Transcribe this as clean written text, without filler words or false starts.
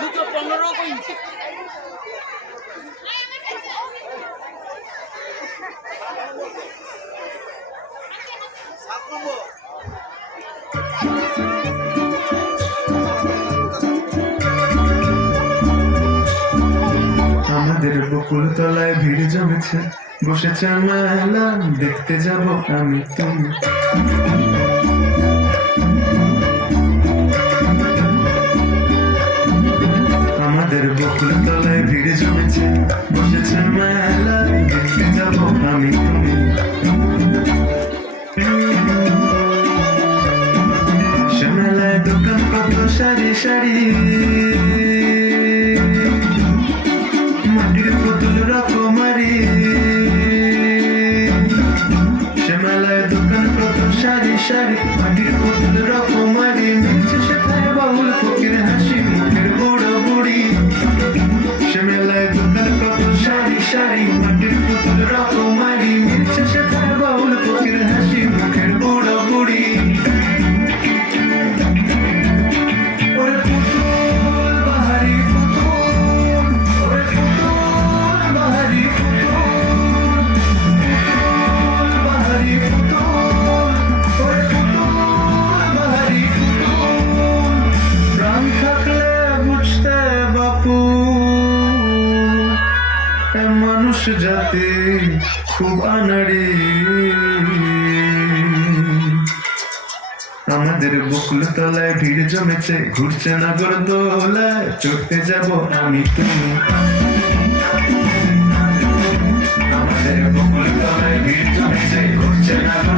দুটো 15 ইঞ্চি। আমাদের বকুল তলায় ভিড় জমেছে, বসেছে মেলা, দেখতে যাব আমি তুমি। আমাদের বকুল তলায় ভিড় জমেছে, বসেছে মেলা, দেখতে যাব আমি তুমি। সে মেলায় দোকান কত সারি সারি, মাটির পুতুল রকমারি। সে মেলায় দোকান কত সারি সারি, মাটির পুতুল রকমারি। মিলছে সেথায় বাউল ফকির হাসি মুখের বুড়ো বুড়ি। সে মেলায় দোকান কত সারি সারি, মাটির পুতুল রকমারি। মিলছে সেথায় বাউল ফকির হাসি মুখের বুড়ো বুড়ি। ওরে পুতুল বাহারি পুতুল, ওরে পুতুল বাহারি পুতুল, পুতুল বাহারি পুতুল, ওরে পুতুল বাহারি পুতুল। প্রাণ থাকলে বুঝতে বাপু, এ মানুষ জাতি খুব আনাড়ি। আমাদের বকুল তলায় ভিড় জমেছে, ঘুরছে নগর দোলায়, চড়তে যাব আমি তুমি। আমাদের বকুল তলায় ভিড় জমেছে, ঘুরছে নগর